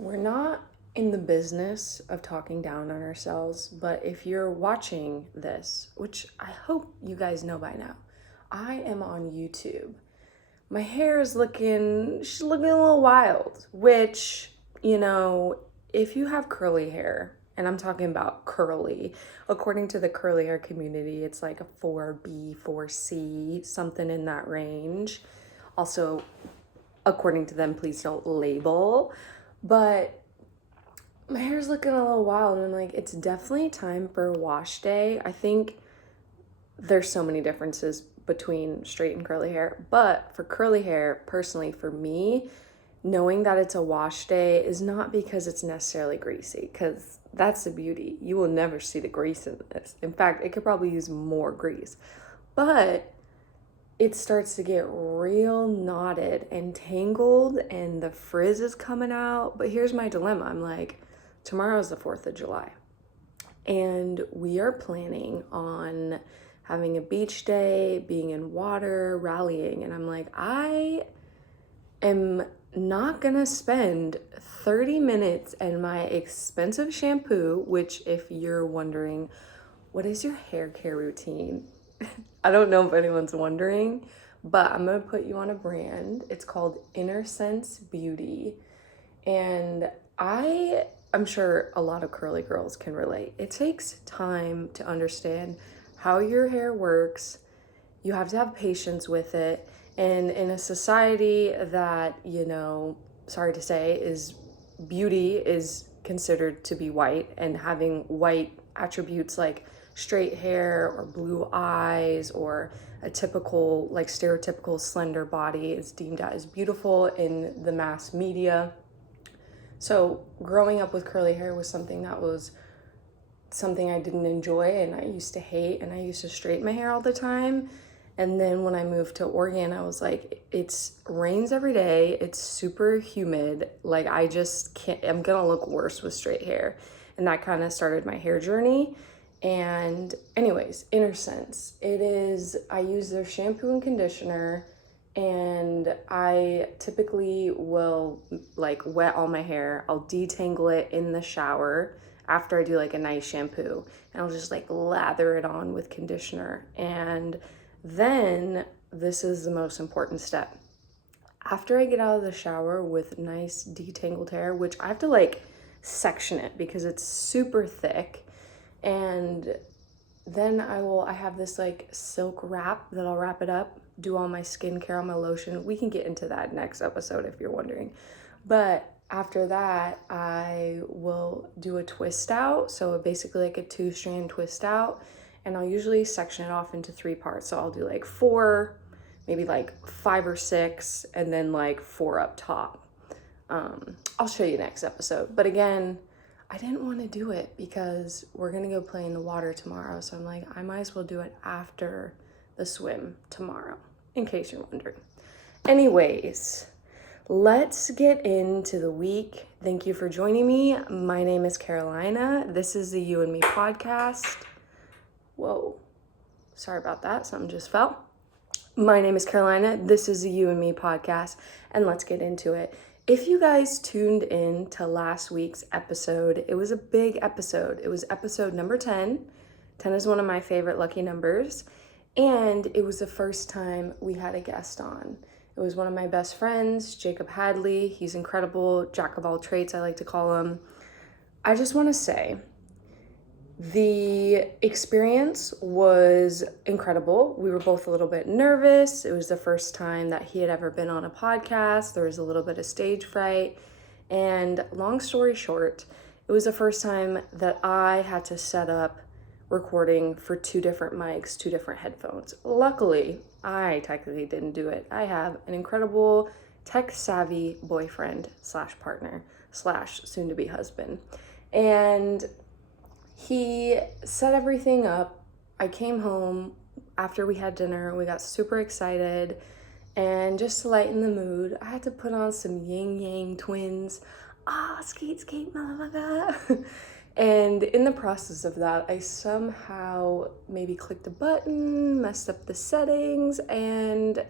We're not in the business of talking down on ourselves, but if you're watching this, which I hope you guys know by now, I am on YouTube. My hair is she's looking a little wild, which, if you have curly hair, and I'm talking about curly, according to the curly hair community, it's like a 4B, 4C, something in that range. Also, according to them, please don't label. But my hair's looking a little wild, and I'm like, it's definitely time for a wash day. I think there's so many differences between straight and curly hair, but for curly hair, personally, for me, knowing that it's a wash day is not because it's necessarily greasy, because that's the beauty. You will never see the grease in this. In fact, it could probably use more grease. But it starts to get real knotted and tangled and the frizz is coming out. But here's my dilemma. I'm like, tomorrow's the 4th of July and we are planning on having a beach day, being in water, rallying. And I'm like, I am not gonna spend 30 minutes and my expensive shampoo, which if you're wondering, what is your hair care routine? I don't know if anyone's wondering, but I'm gonna put you on a brand. It's called Innersense Beauty. And I'm sure a lot of curly girls can relate. It takes time to understand how your hair works. You have to have patience with it. And in a society that, sorry to say, beauty is considered to be white, and having white attributes like straight hair or blue eyes or a typical, like stereotypical slender body is deemed as beautiful in the mass media. So growing up with curly hair was something I didn't enjoy and I used to hate, and I used to straighten my hair all the time. And then when I moved to Oregon, I was like, it rains every day. It's super humid. Like, I just can't, I'm gonna look worse with straight hair. And that kind of started my hair journey. And anyways, Innersense. I use their shampoo and conditioner, and I typically will like wet all my hair. I'll detangle it in the shower after I do like a nice shampoo, and I'll just like lather it on with conditioner. And then this is the most important step. After I get out of the shower with nice detangled hair, which I have to like section it because it's super thick, and then I have this like silk wrap that I'll wrap it up, do all my skincare, all my lotion. We can get into that next episode if you're wondering. But after that, I will do a twist out. So basically like a 2-strand twist out, and I'll usually section it off into 3 parts. So I'll do like 4, maybe like 5 or 6, and then like 4 up top. I'll show you next episode. But again, I didn't want to do it because we're gonna go play in the water tomorrow. So I'm like, I might as well do it after the swim tomorrow, in case you're wondering. Anyways, let's get into the week. Thank you for joining me. My name is Carolina. This is the You and Me podcast. Whoa, sorry about that. Something just fell. My name is Carolina. This is the You and Me podcast, and let's get into it. If you guys tuned in to last week's episode, it was a big episode. It was episode number 10. 10 is one of my favorite lucky numbers, and it was the first time we had a guest on. It was one of my best friends, Jacob Hadley. He's incredible, jack of all trades, I like to call him. I just want to say, the experience was incredible. We were both a little bit nervous. It was the first time that he had ever been on a podcast. There was a little bit of stage fright. And long story short, it was the first time that I had to set up recording for 2 different mics, 2 different headphones. Luckily, I technically didn't do it. I have an incredible tech-savvy boyfriend / partner / soon-to-be husband. And he set everything up. I came home after we had dinner. We got super excited. And just to lighten the mood, I had to put on some Yin Yang Twins. Skate, skate, motherfucker. And in the process of that, I somehow maybe clicked a button, messed up the settings, and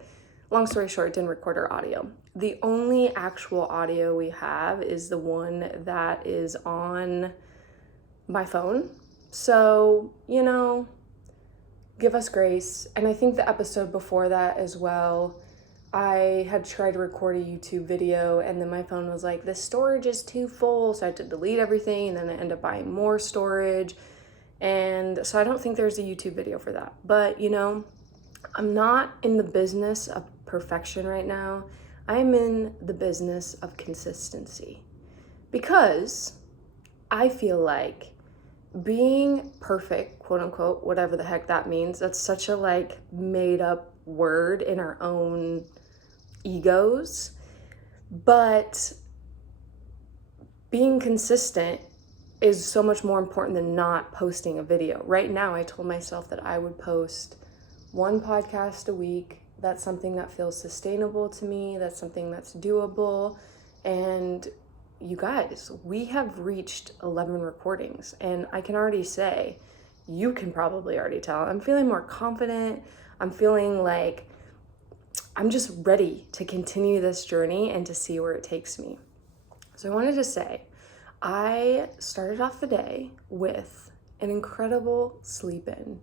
long story short, didn't record our audio. The only actual audio we have is the one that is on my phone. So, give us grace. And I think the episode before that as well, I had tried to record a YouTube video and then my phone was like, the storage is too full. So I had to delete everything and then I ended up buying more storage. And so I don't think there's a YouTube video for that. But, I'm not in the business of perfection right now. I'm in the business of consistency because I feel like being perfect, quote unquote, whatever the heck that means, that's such a made up word in our own egos. But being consistent is so much more important than not posting a video. Right now, I told myself that I would post one podcast a week. That's something that feels sustainable to me. That's something that's doable. And you guys, we have reached 11 recordings. And I can already say, you can probably already tell, I'm feeling more confident. I'm feeling like I'm just ready to continue this journey and to see where it takes me. So I wanted to say, I started off the day with an incredible sleep in.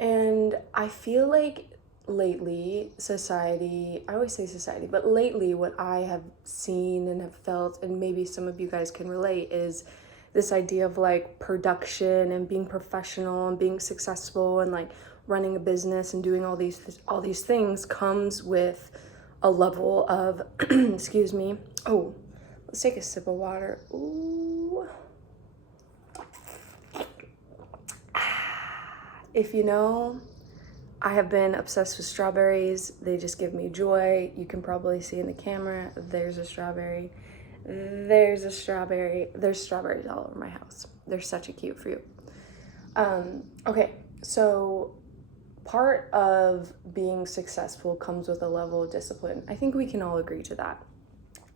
And I feel like lately society, I always say society, but lately what I have seen and have felt, and maybe some of you guys can relate, is this idea of production and being professional and being successful and running a business and doing all these things comes with a level of, excuse me. Oh, let's take a sip of water. Ooh. If you know, I have been obsessed with strawberries. They just give me joy. You can probably see in the camera, there's a strawberry. There's a strawberry. There's strawberries all over my house. They're such a cute fruit. Okay, so part of being successful comes with a level of discipline. I think we can all agree to that.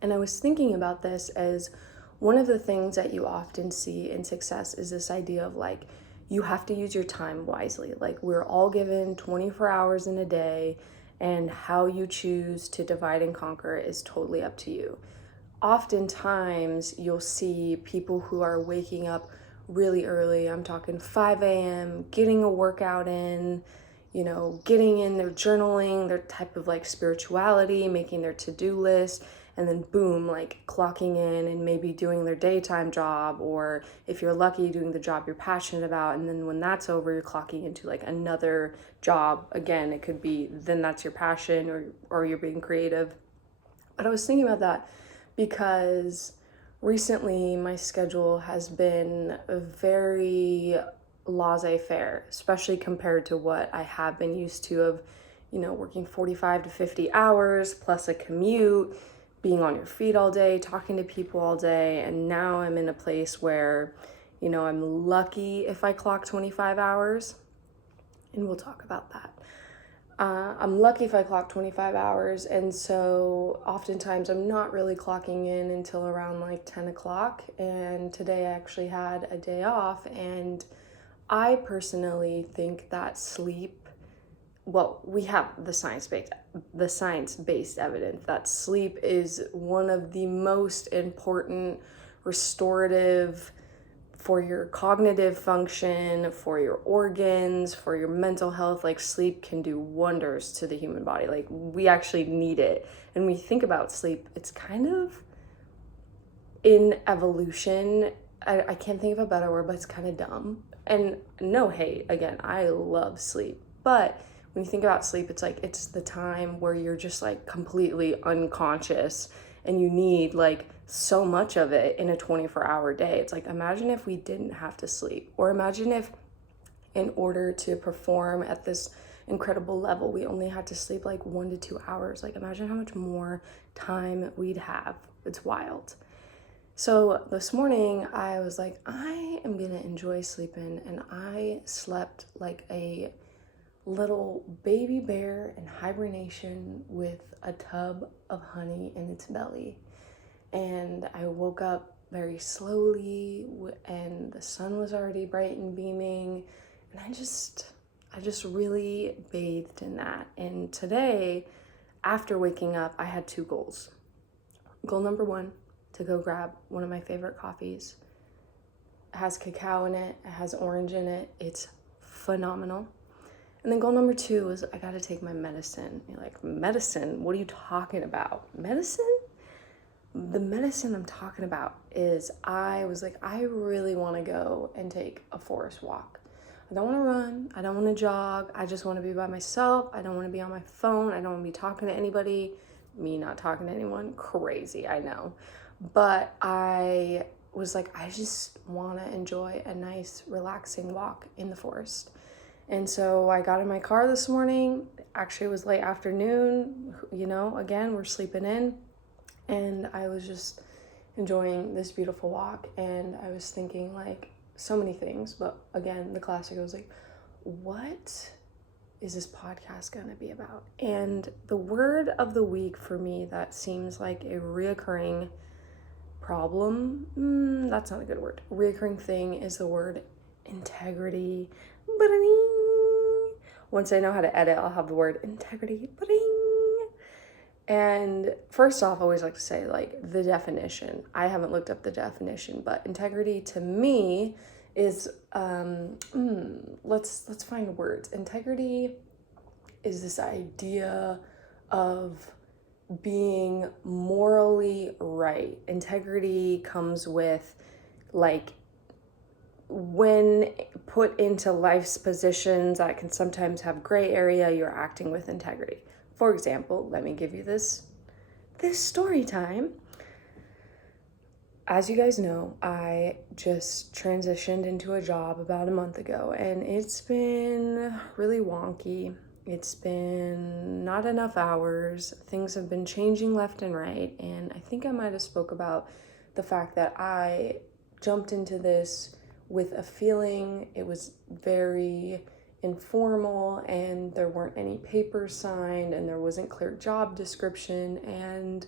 And I was thinking about this as one of the things that you often see in success is this idea of you have to use your time wisely. We're all given 24 hours in a day, and how you choose to divide and conquer is totally up to you. Oftentimes, you'll see people who are waking up really early. I'm talking 5 a.m., getting a workout in, getting in their journaling, their type of spirituality, making their to-do list, and then boom, clocking in and maybe doing their daytime job, or if you're lucky, doing the job you're passionate about. And then when that's over, you're clocking into another job. Again, it could be then that's your passion or you're being creative. But I was thinking about that because recently my schedule has been very laissez-faire, especially compared to what I have been used to of, working 45 to 50 hours plus a commute, being on your feet all day, talking to people all day. And now I'm in a place where, I'm lucky if I clock 25 hours, and we'll talk about that. I'm lucky if I clock 25 hours. And so oftentimes I'm not really clocking in until around 10 o'clock. And today I actually had a day off. And I personally think that sleep, we have the science-based evidence that sleep is one of the most important restorative for your cognitive function, for your organs, for your mental health. Sleep can do wonders to the human body. We actually need it. And when we think about sleep, it's kind of in evolution. I can't think of a better word, but it's kind of dumb. And no hate, again, I love sleep. But when you think about sleep, it's the time where you're just completely unconscious and you need so much of it in a 24-hour day. It's imagine if we didn't have to sleep, or imagine if in order to perform at this incredible level, we only had to sleep 1 to 2 hours. Imagine how much more time we'd have. It's wild. So this morning I was I am gonna enjoy sleeping, and I slept like a little baby bear in hibernation with a tub of honey in its belly. And I woke up very slowly, and the sun was already bright and beaming, and I just really bathed in that. And today, after waking up, I had 2 goals. Goal number 1, to go grab one of my favorite coffees. It has cacao in it, it has orange in it, it's phenomenal. And then goal number 2 is I gotta take my medicine. You're like, medicine? What are you talking about? Medicine? The medicine I'm talking about is I was like, I really wanna go and take a forest walk. I don't wanna run, I don't wanna jog, I just wanna be by myself, I don't wanna be on my phone, I don't wanna be talking to anybody. Me not talking to anyone, crazy, I know. But I was like, I just wanna enjoy a nice, relaxing walk in the forest. And so I got in my car this morning. Actually, it was late afternoon. Again, we're sleeping in. And I was just enjoying this beautiful walk. And I was thinking like so many things. But again, the classic, I was like, what is this podcast going to be about? And the word of the week for me that seems like a reoccurring problem, that's not a good word. Reoccurring thing is the word integrity. Once I know how to edit, I'll have the word integrity. And first off, I always like to say like the definition. I haven't looked up the definition, but integrity to me is let's find words. Integrity is this idea of being morally right. Integrity comes with like when put into life's positions that can sometimes have gray area, you're acting with integrity. For example, let me give you this story time. As you guys know, I just transitioned into a job about a month ago, and it's been really wonky. It's been not enough hours. Things have been changing left and right, and I think I might have spoke about the fact that I jumped into this with a feeling. It was very informal and there weren't any papers signed and there wasn't clear job description. And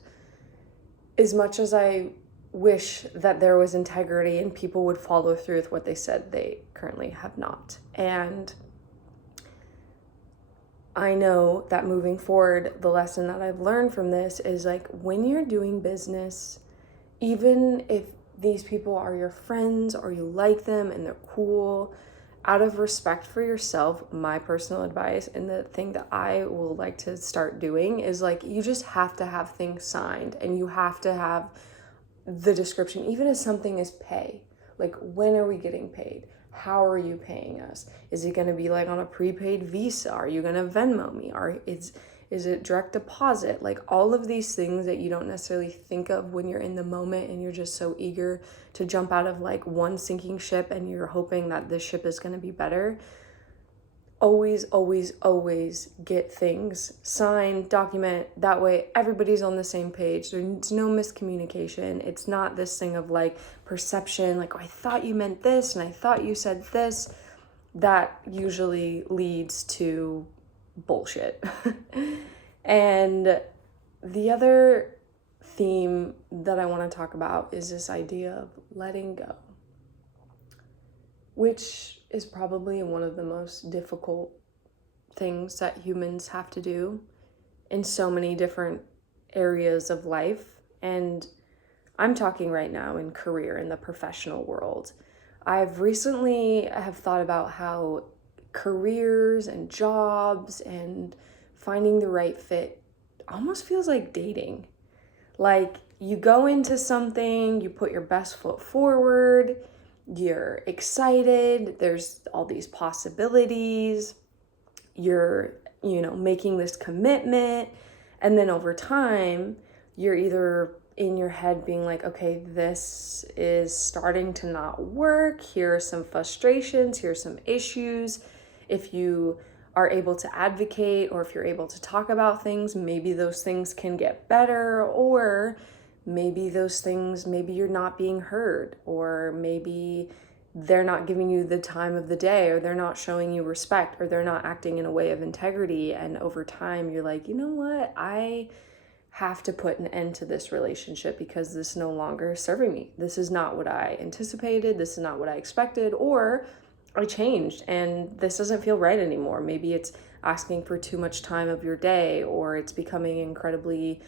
as much as I wish that there was integrity and people would follow through with what they said, they currently have not. And I know that moving forward, the lesson that I've learned from this is like when you're doing business, even if these people are your friends or you like them and they're cool, out of respect for yourself, my personal advice and the thing that I will like to start doing is like you just have to have things signed and you have to have the description, even if something is pay. Like, when are we getting paid? How are you paying us? Is it going to be like on a prepaid Visa? Are you going to Venmo me? Is it direct deposit? Like all of these things that you don't necessarily think of when you're in the moment and you're just so eager to jump out of like one sinking ship and you're hoping that this ship is going to be better. Always, always, always get things signed, document. That way everybody's on the same page. There's no miscommunication. It's not this thing of like perception, like, oh, I thought you meant this and I thought you said this. That usually leads to bullshit. And the other theme that I want to talk about is this idea of letting go, which is probably one of the most difficult things that humans have to do in so many different areas of life. And I'm talking right now in career, in the professional world. I've recently have thought about how careers and jobs and finding the right fit almost feels like dating. Like you go into something, you put your best foot forward, you're excited, there's all these possibilities, you're, making this commitment, and then over time, you're either in your head being like, okay, this is starting to not work, here are some frustrations, here are some issues. If you are able to advocate or if you're able to talk about things, maybe those things can get better, or maybe those things, maybe you're not being heard, or maybe they're not giving you the time of the day, or they're not showing you respect, or they're not acting in a way of integrity. And over time, you're like, you know what? I have to put an end to this relationship because this is no longer serving me. This is not what I anticipated. This is not what I expected. Or I changed and this doesn't feel right anymore. Maybe it's asking for too much time of your day, or it's becoming incredibly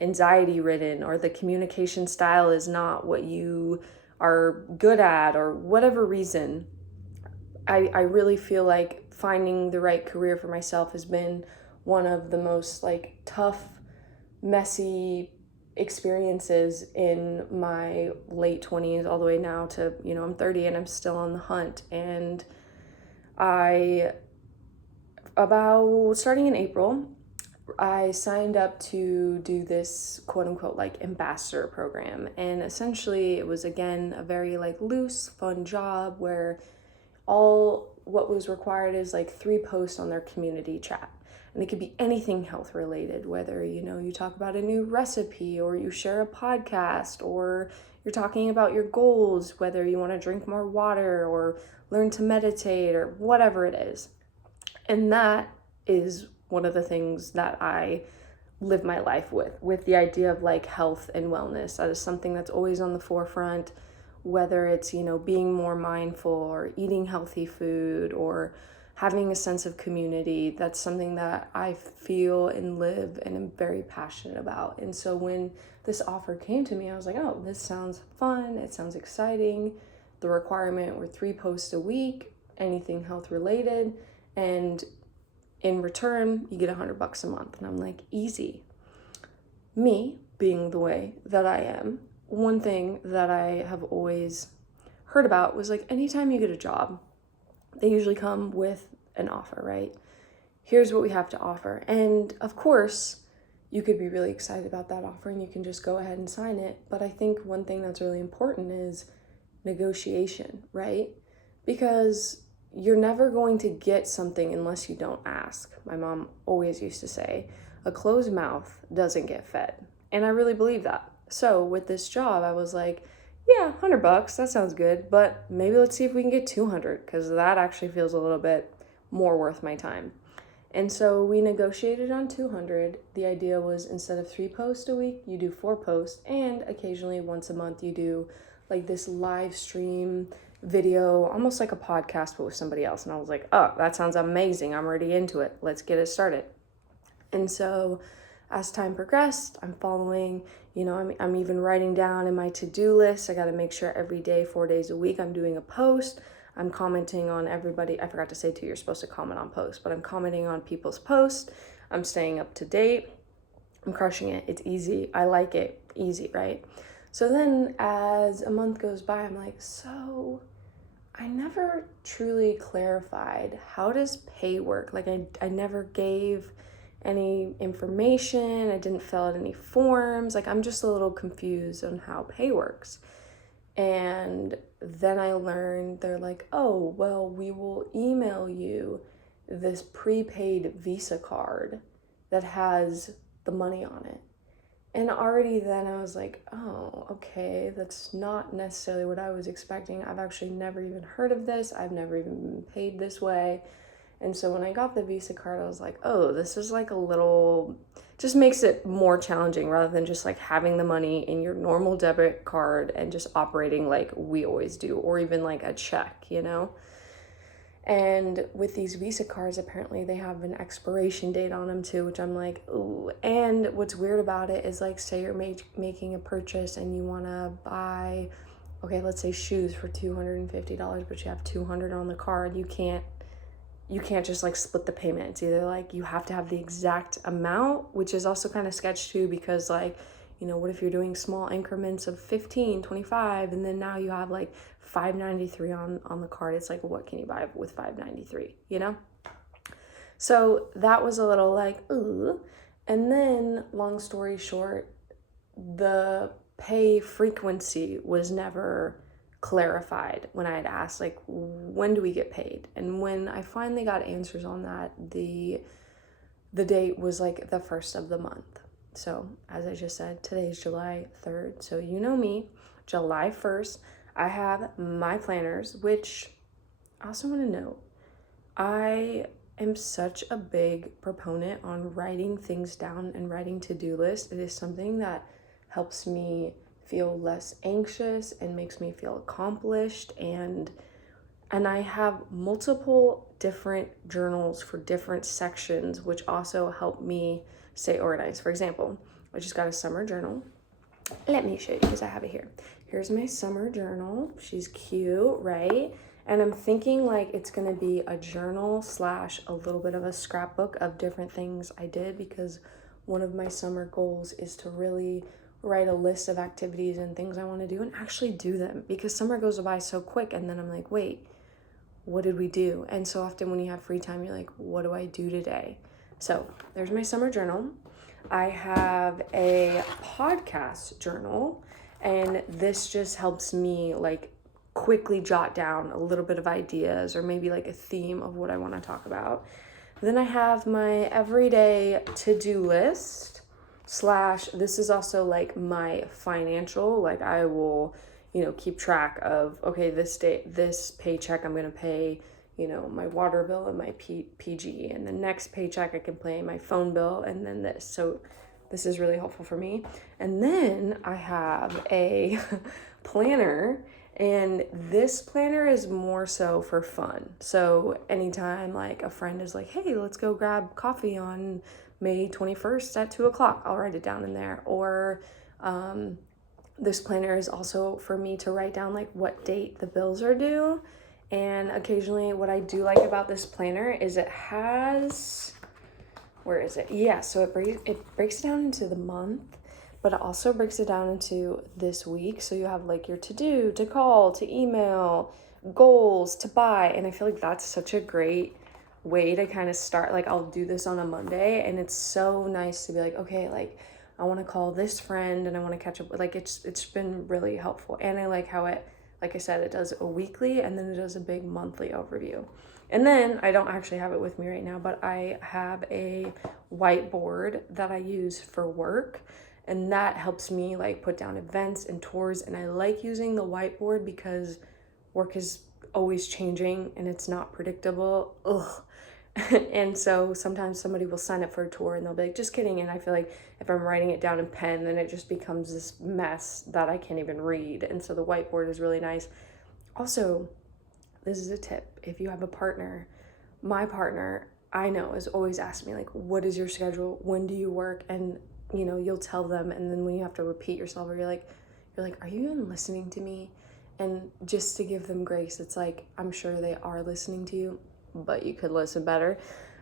anxiety ridden, or the communication style is not what you are good at, or whatever reason. I really feel like finding the right career for myself has been one of the most like tough, messy experiences in my late 20s all the way now to, I'm 30 and I'm still on the hunt. And I, about starting in April, I signed up to do this quote unquote like ambassador program. And essentially it was again a very like loose, fun job where all what was required is like 3 posts on their community chat. And it could be anything health related, whether, you talk about a new recipe, or you share a podcast, or you're talking about your goals, whether you want to drink more water or learn to meditate or whatever it is. And that is one of the things that I live my life with the idea of like health and wellness. That is something that's always on the forefront, whether it's, being more mindful or eating healthy food or having a sense of community. That's something that I feel and live and am very passionate about. And so when this offer came to me, I was like, oh, this sounds fun. It sounds exciting. The requirement were 3 posts a week, anything health related. And in return, you get $100 a month. And I'm like, easy. Me being the way that I am, one thing that I have always heard about was like, anytime you get a job, they usually come with an offer, right? Here's what we have to offer. And of course, you could be really excited about that offer and you can just go ahead and sign it. But I think one thing that's really important is negotiation, right? Because you're never going to get something unless you don't ask. My mom always used to say, a closed mouth doesn't get fed. And I really believe that. So with this job, I was like, yeah, $100, that sounds good, but maybe let's see if we can get 200, because that actually feels a little bit more worth my time. And so we negotiated on 200. The idea was instead of 3 posts a week, you do 4 posts, and occasionally once a month you do like this live stream video, almost like a podcast, but with somebody else. And I was like, oh, that sounds amazing. I'm already into it. Let's get it started. And so as time progressed, I'm following, I'm even writing down in my to-do list. I got to make sure every day, 4 days a week, I'm doing a post. I'm commenting on everybody. I forgot to say too, you're supposed to comment on posts, but I'm commenting on people's posts. I'm staying up to date. I'm crushing it. It's easy. I like it. Easy, right? So then as a month goes by, I'm like, so I never truly clarified, how does pay work? Like I never gave any information. I didn't fill out any forms. Like I'm just a little confused on how pay works. And then I learned they're like, oh, well, we will email you this prepaid Visa card that has the money on it. And already then I was like, oh, okay, that's not necessarily what I was expecting. I've actually never even heard of this. I've never even been paid this way. And so when I got the Visa card, I was like, oh, this is like a little, just makes it more challenging rather than just like having the money in your normal debit card and just operating like we always do, or even like a check, And with these Visa cards, apparently they have an expiration date on them too, which I'm like, ooh. And what's weird about it is like, say you're making a purchase and you want to buy, okay, let's say shoes for $250, but you have $200 on the card. You can't just like split the payment. It's either like you have to have the exact amount, which is also kind of sketch too, because like, what if you're doing small increments of 15, 25, and then now you have like $5.93 on the card. It's like, what can you buy with $5.93, So that was a little like, ooh. And then long story short, the pay frequency was never clarified when I had asked, like, when do we get paid? And when I finally got answers on that, the date was like the 1st of the month. So as I just said, today's July 3rd. So you know me, July 1st, I have my planners, which I also want to note, I am such a big proponent on writing things down and writing to-do lists. It is something that helps me feel less anxious and makes me feel accomplished. And And I have multiple different journals for different sections, which also help me stay organized. For example, I just got a summer journal. Let me show you because I have it here. Here's my summer journal. She's cute, right? And I'm thinking like it's gonna be a journal slash a little bit of a scrapbook of different things I did, because one of my summer goals is to really write a list of activities and things I want to do and actually do them, because summer goes by so quick and then I'm like, wait, what did we do? And so often when you have free time, you're like, what do I do today? So there's my summer journal. I have a podcast journal, and this just helps me like quickly jot down a little bit of ideas or maybe like a theme of what I want to talk about. Then I have my everyday to-do list slash, this is also like my financial, like I will, keep track of, okay, this day, this paycheck, I'm going to pay, my water bill and my PG, and the next paycheck I can pay my phone bill, and then this. So this is really helpful for me. And then I have a planner, and this planner is more so for fun. So anytime like a friend is like, hey, let's go grab coffee on May 21st at 2:00, I'll write it down in there. Or this planner is also for me to write down like what date the bills are due. And occasionally what I do like about this planner is it has, where is it? Yeah, so it breaks it down into the month, but it also breaks it down into this week. So you have like your to do, to call, to email, goals, to buy. And I feel like that's such a great way to kind of start. Like I'll do this on a Monday, and it's so nice to be like, okay, like I want to call this friend and I want to catch up with, like it's been really helpful. And I like how it, like I said, it does a weekly and then it does a big monthly overview. And then I don't actually have it with me right now, but I have a whiteboard that I use for work, and that helps me like put down events and tours. And I like using the whiteboard because work is always changing and it's not predictable. Ugh. And so sometimes somebody will sign up for a tour and they'll be like, just kidding. And I feel like if I'm writing it down in pen, then it just becomes this mess that I can't even read. And so the whiteboard is really nice. Also, this is a tip. If you have a partner, my partner, I know, is always asking me like, what is your schedule? When do you work? And you'll tell them. And then when you have to repeat yourself, or you're like, are you even listening to me? And just to give them grace, it's like, I'm sure they are listening to you, but you could listen better.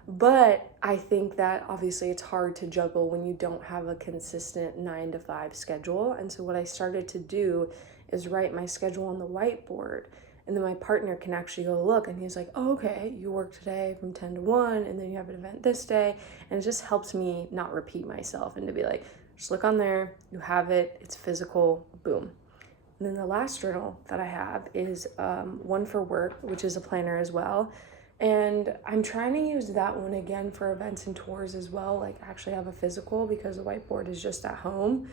But I think that obviously it's hard to juggle when you don't have a consistent 9 to 5 schedule. And so what I started to do is write my schedule on the whiteboard. And then my partner can actually go look, and he's like, oh, okay, you work today from 10 to 1, and then you have an event this day. And it just helps me not repeat myself, and to be like, just look on there, you have it, it's physical, boom. And then the last journal that I have is one for work, which is a planner as well. And I'm trying to use that one again for events and tours as well, like actually have a physical, because the whiteboard is just at home.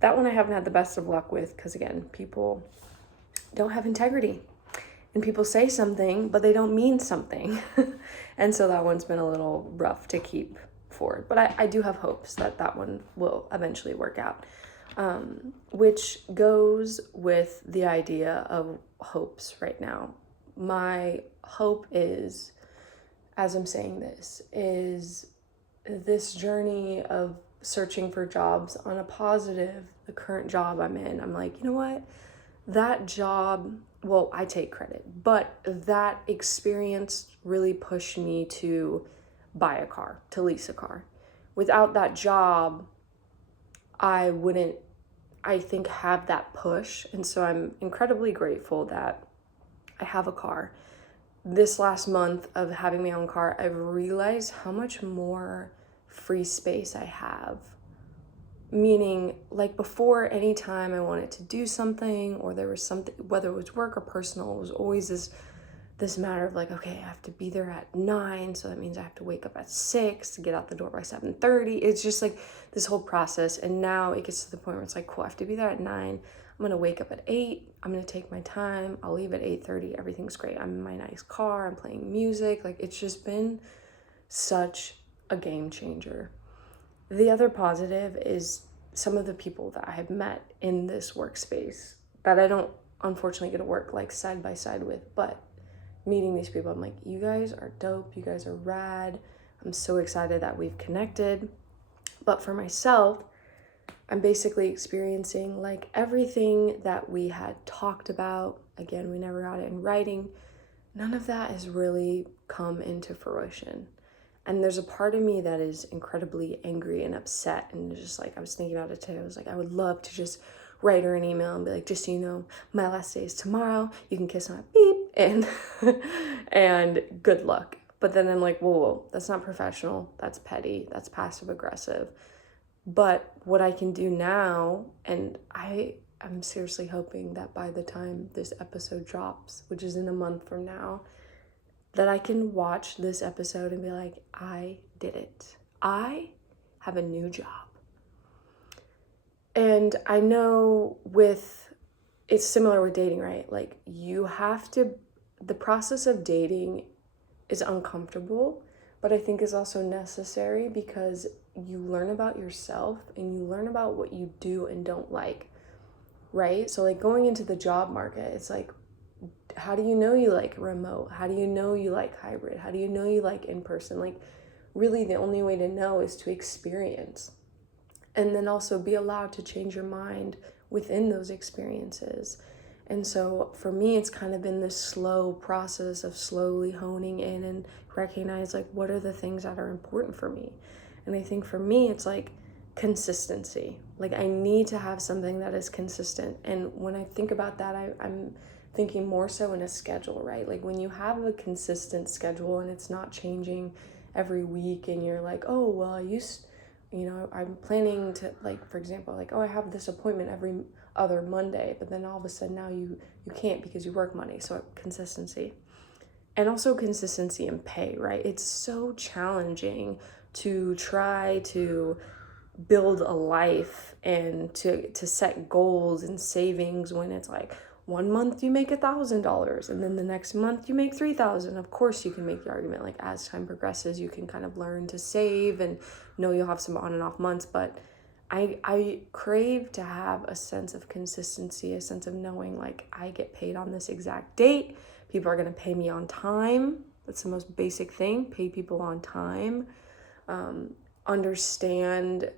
That one I haven't had the best of luck with, because again, people don't have integrity, and people say something but they don't mean something. And so that one's been a little rough to keep forward, but I do have hopes that that one will eventually work out, which goes with the idea of hopes right now. My hope is, as I'm saying this, is this journey of searching for jobs on a positive, the current job I'm in, I'm like, you know what? That job, well, I take credit, but that experience really pushed me to buy a car, to lease a car. Without that job, I wouldn't, I think, have that push. And so I'm incredibly grateful that I have a car. This last month of having my own car, I've realized how much more free space I have. Meaning, like before, anytime I wanted to do something, or there was something, whether it was work or personal, it was always this matter of like, okay, I have to be there at 9, so that means I have to wake up at 6 to get out the door by 7:30. It's just like this whole process. And now it gets to the point where it's like, cool, I have to be there at 9. I'm gonna wake up at 8. I'm gonna take my time. I'll leave at 8:30. Everything's great. I'm in my nice car. I'm playing music. Like, it's just been such a game changer. The other positive is some of the people that I have met in this workspace that I don't unfortunately get to work like side by side with, but meeting these people. I'm like, you guys are dope. You guys are rad. I'm so excited that we've connected. But for myself, I'm basically experiencing like everything that we had talked about. Again, we never got it in writing. None of that has really come into fruition. And there's a part of me that is incredibly angry and upset. And just like, I was thinking about it today. I was like, I would love to just write her an email and be like, just so you know, my last day is tomorrow. You can kiss my beep and and good luck. But then I'm like, whoa, that's not professional. That's petty. That's passive aggressive. But what I can do now, and I'm seriously hoping that by the time this episode drops, which is in a month from now, that I can watch this episode and be like, I did it. I have a new job. And I know it's similar with dating, right? Like the process of dating is uncomfortable, but I think is also necessary because you learn about yourself and you learn about what you do and don't like, right? So like going into the job market, it's like, how do you know you like remote? How do you know you like hybrid? How do you know you like in person? Like really the only way to know is to experience. And then also be allowed to change your mind within those experiences. And so for me, it's kind of been this slow process of slowly honing in and recognize like, what are the things that are important for me? And I think for me, it's like consistency. Like I need to have something that is consistent. And when I think about that, I'm thinking more so in a schedule, right? Like when you have a consistent schedule and it's not changing every week and you're like, oh, well, I'm planning to, like, for example, like, oh, I have this appointment every other Monday, but then all of a sudden now you can't because you work Monday. So consistency. And also consistency in pay, right? It's so challenging to try to build a life and to set goals and savings when it's like 1 month you make $1,000 and then the next month you make 3,000. Of course you can make the argument like as time progresses you can kind of learn to save and know you'll have some on and off months, but I crave to have a sense of consistency, a sense of knowing like I get paid on this exact date. People are going to pay me on time. That's the most basic thing. Pay people on time. Understand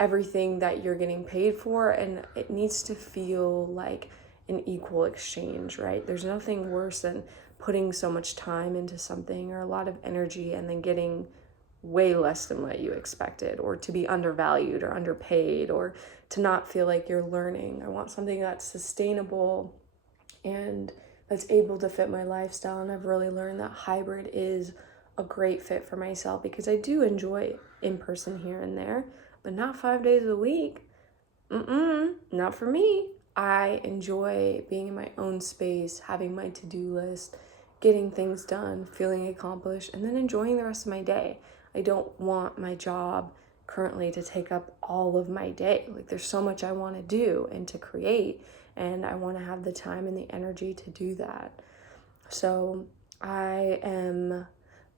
everything that you're getting paid for, and it needs to feel like an equal exchange, right? There's nothing worse than putting so much time into something or a lot of energy and then getting way less than what you expected, or to be undervalued or underpaid, or to not feel like you're learning. I want something that's sustainable and that's able to fit my lifestyle. And I've really learned that hybrid is a great fit for myself because I do enjoy in person here and there, but not 5 days a week. Not for me. I enjoy being in my own space, having my to-do list, getting things done, feeling accomplished, and then enjoying the rest of my day. I don't want my job currently to take up all of my day. Like there's so much I want to do and to create, and I want to have the time and the energy to do that. So I am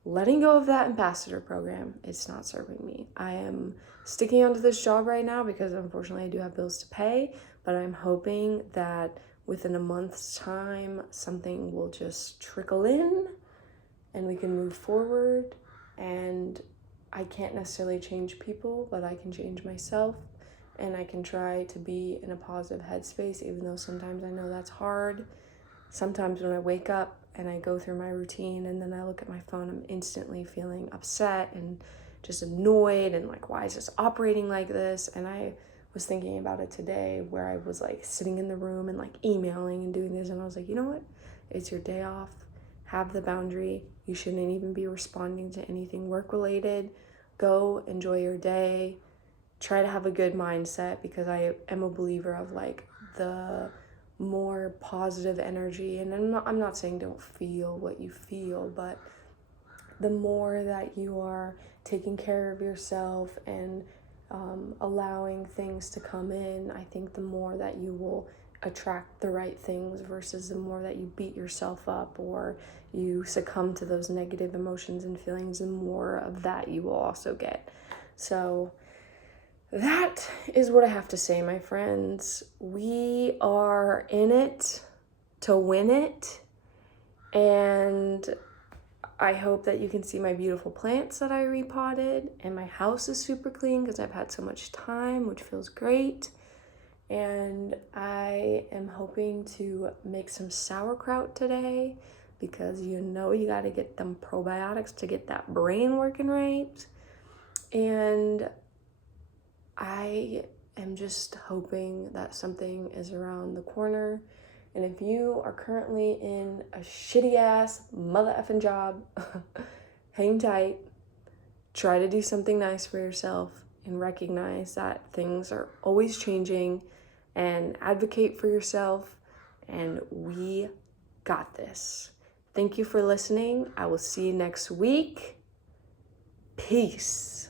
letting go of that ambassador program. It's not serving me. I am sticking onto this job right now because unfortunately I do have bills to pay, but I'm hoping that within a month's time, something will just trickle in and we can move forward. And I can't necessarily change people, but I can change myself, and I can try to be in a positive headspace, even though sometimes I know that's hard. Sometimes when I wake up and I go through my routine and then I look at my phone, I'm instantly feeling upset and just annoyed and like, why is this operating like this? And I was thinking about it today where I was like sitting in the room and like emailing and doing this, and I was like, you know what? It's your day off. Have the boundary. You shouldn't even be responding to anything work related. Go enjoy your day. Try to have a good mindset, because I am a believer of like the more positive energy, and I'm not saying don't feel what you feel, but the more that you are taking care of yourself and allowing things to come in, I think the more that you will attract the right things, versus the more that you beat yourself up or you succumb to those negative emotions and feelings, the more of that you will also get. So that is what I have to say, my friends. We are in it to win it, And I hope that you can see my beautiful plants that I repotted, and my house is super clean because I've had so much time, which feels great. And I am hoping to make some sauerkraut today because you got to get them probiotics to get that brain working right. And I am just hoping that something is around the corner. And if you are currently in a shitty ass mother effing job, hang tight, try to do something nice for yourself, and recognize that things are always changing, and advocate for yourself, and we got this. Thank you for listening. I will see you next week. Peace.